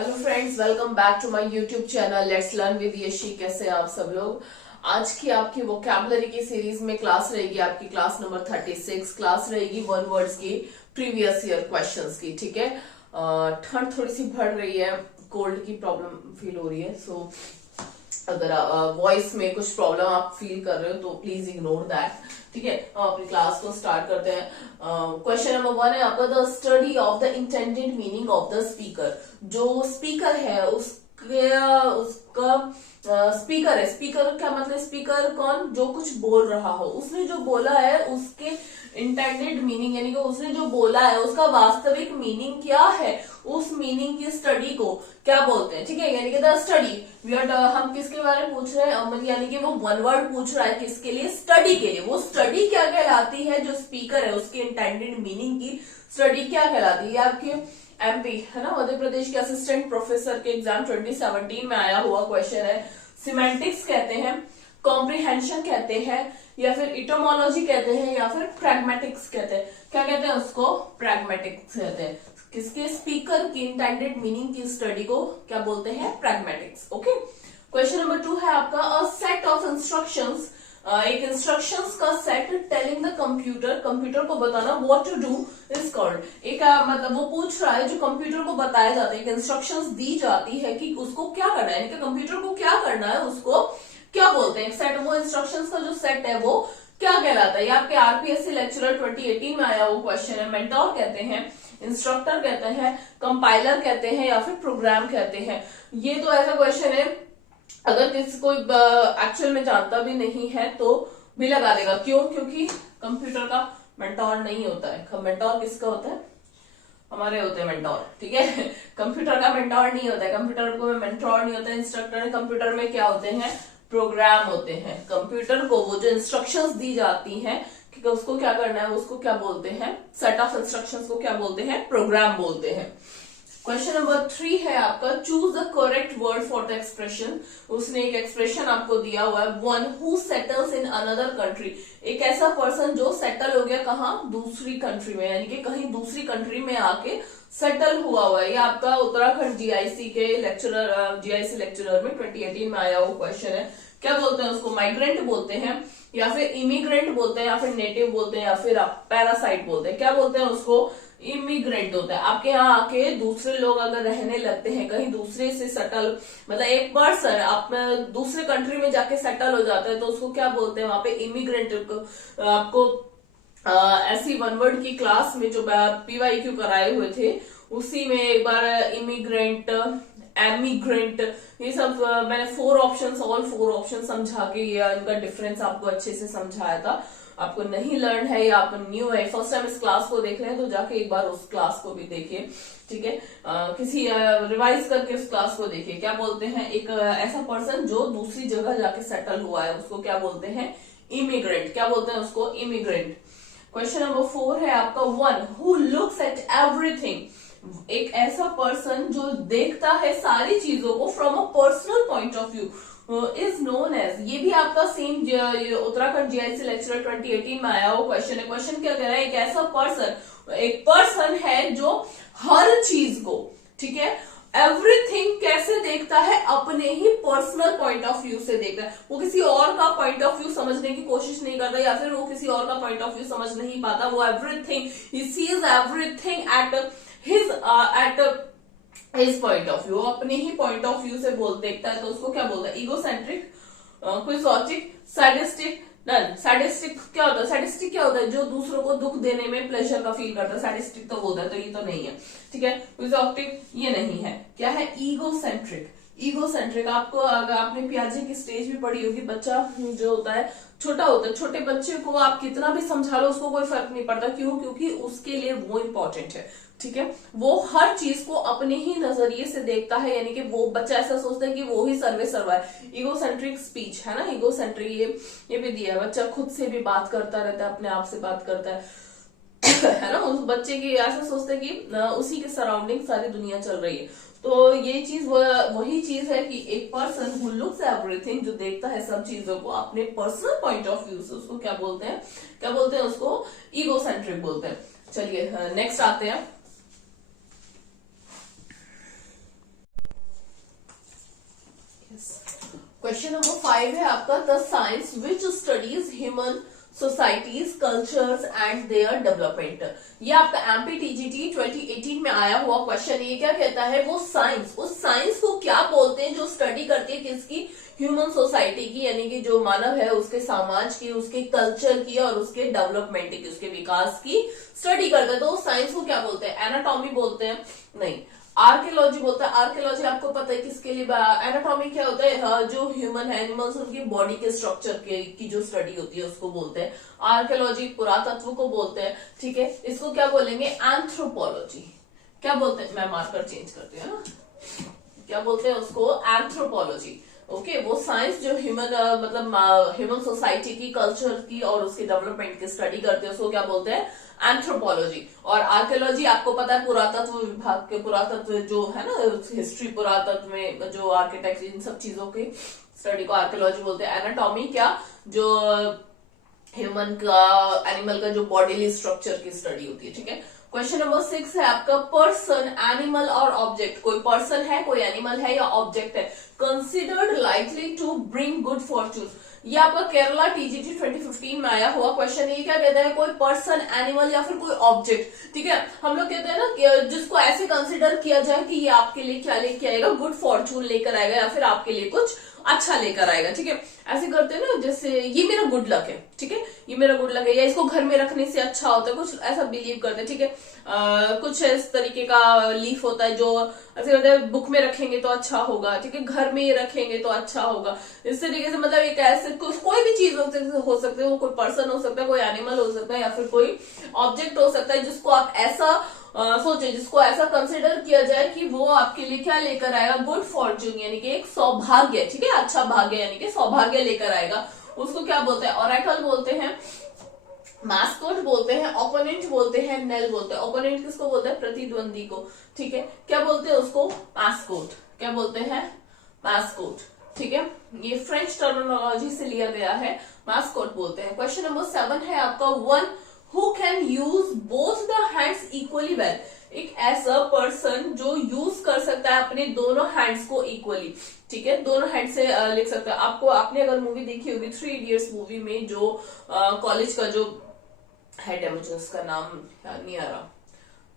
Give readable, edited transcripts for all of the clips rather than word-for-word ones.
Hello friends, welcome back to my YouTube channel let's learn with Yashi. कैसे हैं आप सब लोग। आज की आपकी वोकैबुलरी की सीरीज में क्लास रहेगी, आपकी क्लास नंबर 36 क्लास रहेगी वन वर्ड्स की प्रीवियस ईयर क्वेश्चंस की। ठीक है, ठंड थोड़ी सी बढ़ रही है, कोल्ड की प्रॉब्लम फील हो रही है, सो अगर वॉइस में कुछ प्रॉब्लम आप फील कर रहे हो तो प्लीज इग्नोर दैट। ठीक है, हम अपनी क्लास को स्टार्ट करते हैं। क्वेश्चन नंबर 1 है आपका, the study of the intended meaning of the speaker. जो स्पीकर है उसका स्पीकर है, स्पीकर क्या मतलब, स्पीकर कौन, जो कुछ बोल रहा हो, उसने जो बोला है उसके इंटेंडेड मीनिंग यानी कि उसने जो बोला है उसका वास्तविक मीनिंग क्या है, उस मीनिंग की स्टडी को क्या बोलते हैं। ठीक है, यानी कि द स्टडी वी आर, हम किसके बारे में पूछ रहे हैं, यानी कि वो वन वर्ड पूछ रहा है किसके लिए, स्टडी के लिए। वो स्टडी क्या कहलाती है, जो स्पीकर है उसके इंटेंडेड मीनिंग की स्टडी क्या कहलाती है। आपके एमपी है ना, मध्य प्रदेश के असिस्टेंट प्रोफेसर के एग्जाम 2017 में आया हुआ क्वेश्चन है। सिमेंटिक्स कहते हैं, कॉम्प्रिहेंशन कहते हैं, या फिर इटोमोलॉजी कहते हैं, या फिर प्रैग्मेटिक्स कहते हैं। क्या कहते हैं उसको, प्रैग्मेटिक्स कहते हैं। किसके, स्पीकर की इंटेंडेड मीनिंग की स्टडी को क्या बोलते हैं, प्रैग्मेटिक्स। ओके, क्वेश्चन नंबर 2 है आपका, अ सेट ऑफ इंस्ट्रक्शंस, एक इंस्ट्रक्शंस का set telling the computer, computer को बताना what to do is called. एक मतलब वो पूछ रहा है, जो कंप्यूटर को बताया जाता है, एक इंस्ट्रक्शंस दी जाती है कि उसको क्या करना है, यानी कि कंप्यूटर को क्या करना है, उसको क्या बोलते हैं। सेट, वो इंस्ट्रक्शंस का जो सेट है वो क्या कहलाता है। ये आपके आरपीएससी लेक्चरर 2018 में आया वो क्वेश्चन है। मेंटोर कहते हैं, इंस्ट्रक्टर कहते हैं, कंपाइलर कहते हैं, या फिर प्रोग्राम कहते हैं। ये तो ऐसा क्वेश्चन है, अगर किसी कोई एक्चुअल में जानता भी नहीं है तो भी लगा देगा। क्यों, क्योंकि कंप्यूटर का मेंटोर नहीं होता है। मेंटोर किसका होता है, हमारे होते हैं मेंटोर। ठीक है, कंप्यूटर का मेंटोर नहीं होता है, कंप्यूटर को मेंटोर नहीं होता है। इंस्ट्रक्टर, कंप्यूटर में क्या होते हैं, प्रोग्राम होते हैं। कंप्यूटर को वो जो इंस्ट्रक्शंस दी जाती हैं कि उसको क्या करना है, उसको क्या बोलते हैं, सेट ऑफ इंस्ट्रक्शंस को क्या बोलते हैं, प्रोग्राम बोलते हैं। क्वेश्चन नंबर 3 है आपका, choose the correct word for the expression. उसने एक एक्सप्रेशन आपको दिया हुआ है, one who settles in another country. एक ऐसा पर्सन जो सेटल हो गया कहाँ, दूसरी कंट्री में, यानी कि कहीं दूसरी कंट्री में आके सेटल हुआ है। ये आपका उत्तराखंड जीआईसी के लेक्चरर, जीआईसी लेक्चरर में 2018 में आया वो क्वेश्चन है। क्या बोलते हैं उसको, माइग्रेंट बोलते हैं, या फिर इमिग्रेंट बोलते हैं, या फिर नेटिव बोलते हैं, या फिर पैरासाइट बोलते हैं। क्या बोलते हैं उसको, इमिग्रेंट होता है। आपके यहाँ आके दूसरे लोग अगर रहने लगते हैं, कहीं दूसरे से सेटल, मतलब एक पर्सन आप दूसरे कंट्री में जाके सेटल हो जाता है तो उसको क्या बोलते हैं, वहां पे इमिग्रेंट। आपको ऐसी वन वर्ड की क्लास में जो पीवाईक्यू कराए हुए थे उसी में एक बार इमिग्रेंट, एमिग्रेंट, ये सब मैंने 4 ऑप्शन, ऑल 4 ऑप्शन समझा के ये इनका डिफरेंस आपको अच्छे से समझाया था। आपको नहीं लर्न है या आप न्यू है, फर्स्ट टाइम इस क्लास को देख रहे हैं तो जाके एक बार उस क्लास को भी देखिए। ठीक है, किसी रिवाइज करके उस क्लास को देखिए। क्या बोलते हैं, एक ऐसा पर्सन जो दूसरी जगह जाके सेटल हुआ है उसको क्या बोलते हैं, इमिग्रेंट। क्या बोलते हैं उसको, इमिग्रेंट। क्वेश्चन नंबर 4 है आपका, one who looks at everything. एक ऐसा पर्सन जो देखता है सारी चीजों को from a personal point of view is known as. ये भी आपका सेम उत्तराखंड जीआईसी लेक्चरर 2018 में आया वो क्वेश्चन है। क्वेश्चन क्या कह रहा है, एक ऐसा पर्सन, एक पर्सन है जो हर चीज को, ठीक है, एवरीथिंग कैसे देखता है, अपने ही पर्सनल पॉइंट ऑफ व्यू से देखता है। वो किसी और का पॉइंट ऑफ व्यू समझने की कोशिश नहीं करता, या फिर वो किसी और का पॉइंट ऑफ व्यू समझ नहीं पाता। वो everything, he sees everything at his point of view, अपने ही पॉइंट ऑफ व्यू से देखता है तो उसको क्या बोलता है, इगोसेंट्रिक, क्विज़ोटिक, सैडिस्टिक। डन। सैडिस्टिक क्या होता है, सैडिस्टिक क्या होता है, जो दूसरों को दुख देने में प्लेजर का फील करता है, सैडिस्टिक तो बोलता है, तो ये तो नहीं है। ठीक है, क्विज़ोटिक ये नहीं है। क्या है, ईगोसेंट्रिक। ईगोसेंट्रिक आपको, अगर आपने पियाजे की स्टेज भी पढ़ी होगी, बच्चा जो होता है छोटा होता है, छोटे बच्चे को आप कितना भी समझा लो उसको कोई फर्क नहीं पड़ता। क्यों, क्योंकि उसके लिए वो इंपॉर्टेंट है। ठीक है, वो हर चीज को अपने ही नजरिए से देखता है, यानी कि वो बच्चा ऐसा सोचता है कि वो ही सर्वे सर्वा है। ईगोसेंट्रिक स्पीच है ना, ईगोसेंट्रिक ये भी दिया है। बच्चा खुद से भी बात करता रहता है, अपने आप से बात करता है है ना। उस बच्चे की ऐसा सोचते हैं कि उसी के सराउंडिंग सारी दुनिया चल रही है। तो ये चीज वही चीज है कि एक पर्सन हु लुक्स एवरीथिंग, जो देखता है सब चीजों को अपने पर्सनल पॉइंट ऑफ व्यू से, उसको क्या बोलते हैं, क्या बोलते हैं उसको, ईगोसेंट्रिक बोलते हैं। चलिए नेक्स्ट आते हैं। क्वेश्चन नंबर 5 है आपका, the science which studies human societies cultures and their development. ये आपका एमपीटीजीटी 2018 में आया हुआ क्वेश्चन। ये क्या कहता है, वो साइंस, उस साइंस को क्या बोलते हैं जो स्टडी करती है किसकी, ह्यूमन सोसाइटी की, यानी कि जो मानव है उसके समाज की, उसके कल्चर की और उसके डेवलपमेंट की, उसके विकास की स्टडी करता है। तो उस साइंस को क्या बोलते हैं, एनाटॉमी बोलते हैं, नहीं आर्कियोलॉजी बोलता है। आर्कियोलॉजी आपको पता है किसके लिए, एनाटॉमी क्या होता है, जो ह्यूमन एनिमल्स उनकी बॉडी के स्ट्रक्चर की जो स्टडी होती है उसको बोलते हैं आर्कियोलॉजी। पुरातत्व को बोलते हैं, ठीक है। इसको क्या बोलेंगे, एंथ्रोपोलॉजी। क्या बोलते हैं, मैं मार्कर चेंज करती हूँ ना, क्या बोलते हैं उसको, एंथ्रोपोलॉजी। ओके वो साइंस जो ह्यूमन मतलब ह्यूमन सोसाइटी की, कल्चर की और उसके डेवलपमेंट की स्टडी करते हैं उसको क्या बोलते हैं, एंथ्रोपोलॉजी। और आर्कियोलॉजी आपको पता है पुरातत्व विभाग के, पुरातत्व जो है ना, हिस्ट्री, पुरातत्व में जो आर्किटेक्ट, इन सब चीजों की स्टडी को आर्कियोलॉजी बोलते हैं। एनाटॉमी क्या, जो ह्यूमन का, एनिमल का जो बॉडीली स्ट्रक्चर की स्टडी होती है, ठीक है। क्वेश्चन नंबर 6 है आपका, पर्सन, एनिमल और ऑब्जेक्ट, कोई पर्सन है, कोई एनिमल है या ऑब्जेक्ट है, considered likely to bring good fortune. ये आपका केरला टीजीटी 2015 में आया हुआ क्वेश्चन। ये क्या कहता है, कोई पर्सन, एनिमल या फिर कोई ऑब्जेक्ट, ठीक है। हम लोग कहते हैं ना कि जिसको ऐसे कंसिडर किया जाए कि ये आपके लिए क्या लेके आएगा, गुड फॉर्चून लेकर आएगा या फिर आपके लिए कुछ अच्छा लेकर आएगा, ठीक है। ऐसे करते हैं ना, जैसे ये मेरा गुड लक है, ठीक है, ये मेरा गुड लक है, या इसको घर में रखने से अच्छा होता है, कुछ ऐसा बिलीव करते हैं, ठीक है। कुछ इस तरीके का लीफ होता है जो ऐसे कहते हैं, बुक में रखेंगे तो अच्छा होगा, ठीक है, घर में रखेंगे तो अच्छा होगा। इस तरीके से मतलब एक ऐसे कोई भी चीज हो सकती है, वो कोई पर्सन हो सकता है, कोई एनिमल हो सकता है या फिर कोई ऑब्जेक्ट हो सकता है, जिसको आप ऐसा सोचे, जिसको ऐसा कंसिडर किया जाए कि वो आपके लिए क्या लेकर आएगा, गुड फॉर्चून, यानी कि एक सौभाग्य, ठीक है, अच्छा भाग्य यानी कि सौभाग्य लेकर आएगा, उसको क्या बोलते हैं, ऑरेकल बोलते हैं, मास्कोट बोलते हैं, ओपोनेंट बोलते हैं, नेल बोलते हैं। ओपोनेंट किसको बोलते हैं, प्रतिद्वंदी को, ठीक है। क्या बोलते हैं उसको, मास्कोट। क्या बोलते हैं, मास्कोट, ठीक है। ये फ्रेंच टर्मिनोलॉजी से लिया गया है, मास्कोट बोलते हैं। क्वेश्चन नंबर 7 है आपका, one who can use both the hands equally well. एक ऐसा पर्सन जो यूज कर सकता है अपने दोनों हैंड्स को इक्वली, ठीक है, दोनों हैंड से लिख सकता है। आपको, आपने अगर मूवी देखी होगी 3 इडियट्स मूवी में, जो कॉलेज का जो हेड है, मुझे उसका नाम याद नहीं आ रहा,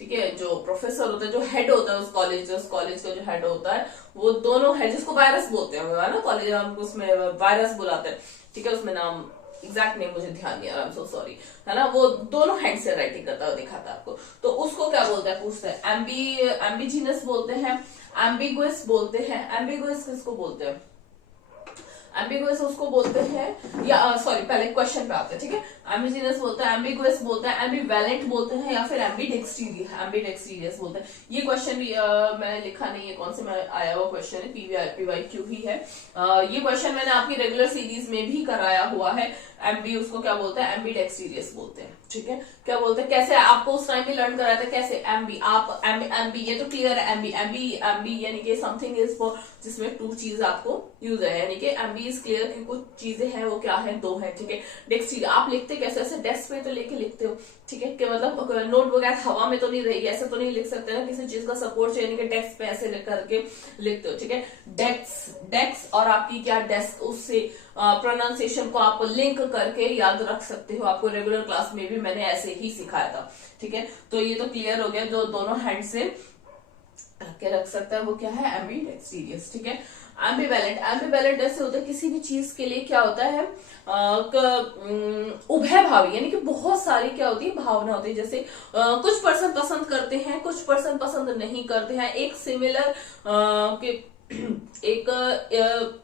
ठीक है, जो प्रोफेसर होता है, जो हेड होता है उस कॉलेज का जो हेड होता है, वो दोनों हेड, जिसको वायरस बोलते हैं ना कॉलेज, हम उसमें वायरस बुलाते हैं, ठीक है, उसमें नाम एग्जैक्ट नेम मुझे ध्यान नहीं आ रहा, सो सॉरी, है ना। वो दोनों हैंड से राइटिंग करता हुआ दिखा था आपको, तो उसको क्या बोलते हैं, पूछते हैं, एम्बिजिनस बोलते हैं, एम्बिगुअस बोलते हैं। एम्बिगुअस किसको बोलते हैं, एम्बिगुअस उसको बोलते हैं, या सॉरी पहले क्वेश्चन पे आते हैं, ठीक है। एम्बिजिनस बोलते हैं, एम्बिगुअस बोलते हैं, एम्बिवैलेंट बोलते हैं या फिर एम्बिडेक्सटीरियस बोलते हैं। ये क्वेश्चन भी मैंने लिखा नहीं है कौन से में आया हुआ क्वेश्चन है, PYQ ही है। ये क्वेश्चन मैंने आपकी रेगुलर सीरीज में भी कराया हुआ है। एम्बी उसको क्या बोलते हैं, एम्बिडेक्सटीरियस बोलते हैं, ठीक है। क्या बोलते हैं, कैसे आपको उस टाइम भी लर्न कराया था, कैसे एम्बी, आप एम्बी, ये तो क्लियर है, एम्बी यानी कि समथिंग इज फॉर, जिसमें 2 चीज आपको यूज है, यानी कि एम्बी इज क्लियर कि कुछ चीजें हैं वो क्या है, 2 है, ठीक है। डेस्क आप लिखते कैसे, ऐसे डेस्क पे तो लेके लिखते हो, ठीक है, कि मतलब नोटबुक हवा में तो नहीं रहेगी, ऐसे तो नहीं लिख सकते ना, किसी चीज का सपोर्ट चाहिए, कि डेस्क पे ऐसे करके लिखते हो, ठीक है। डेस्क और आपकी क्या डेस्क, उससे प्रोनाउंसिएशन को आप लिंक करके याद रख सकते हो। आपको रेगुलर क्लास में भी मैंने ऐसे ही सिखाया था, ठीक है। तो ये तो क्लियर हो गया, जो दोनों हैंड से के रख सकता है वो क्या है, एम्बिडेक्सटीरियस, ठीक है। एम्बिवैलेंट ऐसे होता है, किसी भी चीज के लिए क्या होता है, उभय भावी, यानी कि बहुत सारी क्या होती है, भावना होती है। जैसे कुछ पर्सन पसंद करते हैं, कुछ पर्सन पसंद नहीं करते हैं, एक सिमिलर एक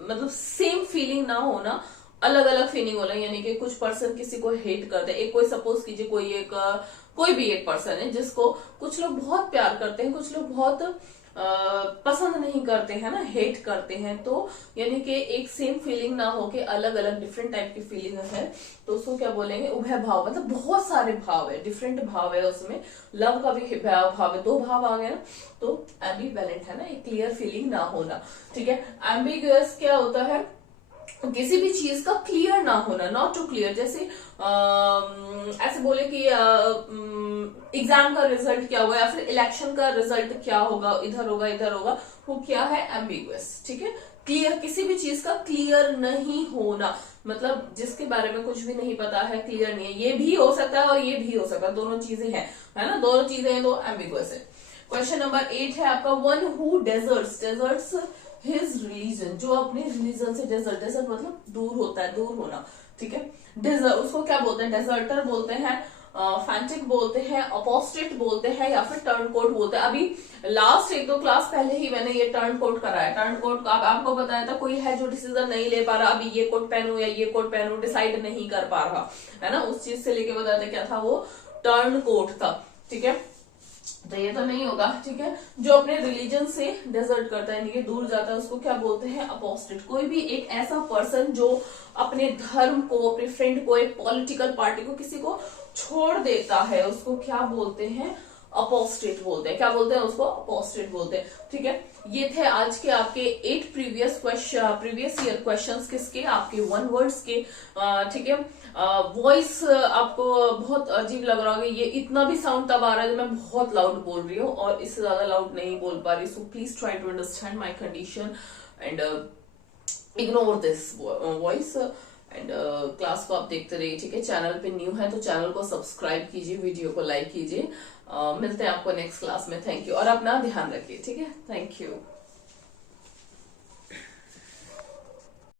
मतलब सेम फीलिंग ना होना, अलग अलग फीलिंग होना, यानी कि कुछ पर्सन किसी को हेट करते हैं। एक कोई सपोज कीजिए कोई भी एक पर्सन है जिसको कुछ लोग बहुत प्यार करते हैं, कुछ लोग बहुत पसंद नहीं करते हैं ना, हेट करते हैं, तो यानी कि एक सेम फीलिंग ना हो के अलग अलग डिफरेंट टाइप की फीलिंग है, तो उसको क्या बोलेंगे, उभय भाव। मतलब बहुत सारे भाव है, डिफरेंट भाव है उसमें, लव का भी भाव है, 2 भाव आ गया ना, तो एम्बिवैलेंट है ना, एक क्लियर फीलिंग ना होना, ठीक है। एम्बिगुअस क्या होता है, किसी भी चीज का क्लियर ना होना, नॉट टू क्लियर। जैसे ऐसे बोले कि एग्जाम का रिजल्ट क्या हुआ या फिर इलेक्शन का रिजल्ट क्या होगा, इधर होगा इधर होगा, वो क्या है, एम्बिगुअस। ठीक है, क्लियर, किसी भी चीज का क्लियर नहीं होना, मतलब जिसके बारे में कुछ भी नहीं पता है, क्लियर नहीं है। ये भी हो सकता है और ये भी हो सकता है, दोनों चीजें हैं, है ना, दोनों चीजें हैं तो एम्बिगुअस है। क्वेश्चन नंबर 8 है आपका, one who deserts his religion, जो अपने रिलीजन से डेजर्ट मतलब दूर होता है, दूर होना। ठीक है, डेजर्ट उसको क्या बोलते हैं, डेजर्टर बोलते हैं, फैंटिक बोलते हैं, अपोस्टेट बोलते हैं, या फिर टर्न कोट बोलते हैं। अभी लास्ट 1-2 क्लास पहले ही मैंने ये टर्न कोट कराया। टर्न कोट का आपको बताया था, कोई है जो डिसीजन नहीं ले पा रहा, अभी ये कोट पहनू या ये कोट पहनू, डिसाइड नहीं कर पा रहा है ना, उस चीज से लेके बताया था, क्या था वो, टर्न कोट था। ठीक है, तो ये तो नहीं होगा। ठीक है, जो अपने रिलीजन से डेजर्ट करता है, यानी कि दूर जाता है, उसको क्या बोलते हैं, अपोस्टेट। कोई भी एक ऐसा पर्सन जो अपने धर्म को, अपने फ्रेंड को, एक पॉलिटिकल पार्टी को, किसी को छोड़ देता है, उसको क्या बोलते हैं, अपोस्टेट बोलते हैं। क्या बोलते हैं उसको, अपोस्टेट बोलते हैं। ठीक है, ये थे आज के आपके 8 प्रीवियस ईयर क्वेश्चंस, किसके, आपके वन वर्ड्स के। ठीक है, वॉइस आपको बहुत अजीब लग रहा होगा, ये इतना भी साउंड तब आ रहा है जब मैं बहुत लाउड बोल रही हूँ, और इससे ज्यादा लाउड नहीं बोल पा रही। So please try to understand my condition and ignore this voice. And class को आप देखते रहिए। ठीक है, चैनल पे न्यू है तो चैनल को सब्सक्राइब कीजिए, वीडियो को लाइक कीजिए। मिलते हैं आपको नेक्स्ट क्लास में। थैंक यू, और अपना ध्यान रखिए। ठीक है, थैंक यू।